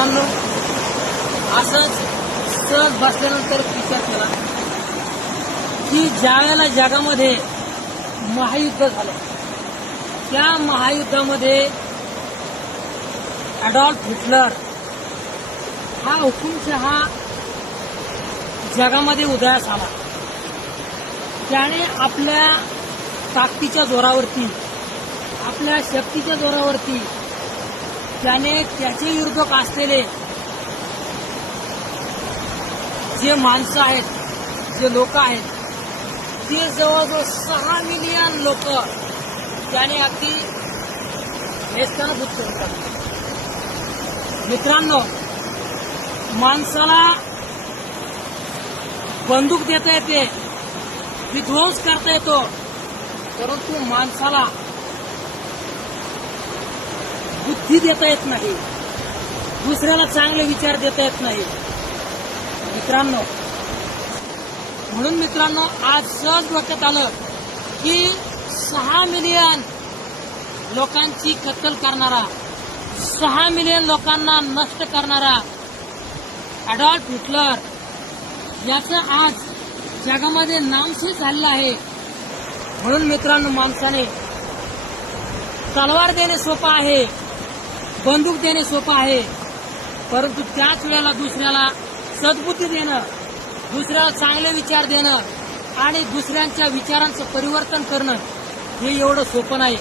मित्रांनो, असंच सहज बसल्यानंतर विचार केला की ज्यावेळेला जगामध्ये महायुद्ध झालं, त्या महायुद्धामध्ये ॲडॉल्फ हिटलर हा हुकुमशहा जगामध्ये उदयास आला. त्याने आपल्या ताकदीच्या जोरावरती, आपल्या शक्तीच्या जोरावरती त्याने त्याचे विरोधक असलेले जे माणसं आहेत, जे लोक आहेत, ते जवळजवळ 6 मिलियन लोक त्याने अगदी नेस्तानाबूत करून टाकले. मित्रांनो, माणसाला बंदूक देता येते, विध्वंस करता येतो, परंतु माणसाला बुद्धी देता येत नाही, दुसऱ्याला चांगले विचार देता येत नाही. म्हणून मित्रांनो, आज सहज डोक्यात आलं की 6 मिलियन लोकांची कत्तल करणारा, 6 मिलियन लोकांना नष्ट करणारा ॲडॉल्फ हिटलर याचं आज जगामध्ये नामशेष झालेलं आहे. म्हणून मित्रांनो, माणसाने तलवार देणे सोपं आहे, बंदूक देणे सोपं आहे, परंतु त्याच वेळेला दुसऱ्याला सद्बुद्धी देणं, दुसऱ्याला चांगले विचार देणं आणि दुसऱ्यांच्या विचारांचं परिवर्तन करणं हे एवढं सोपं नाही.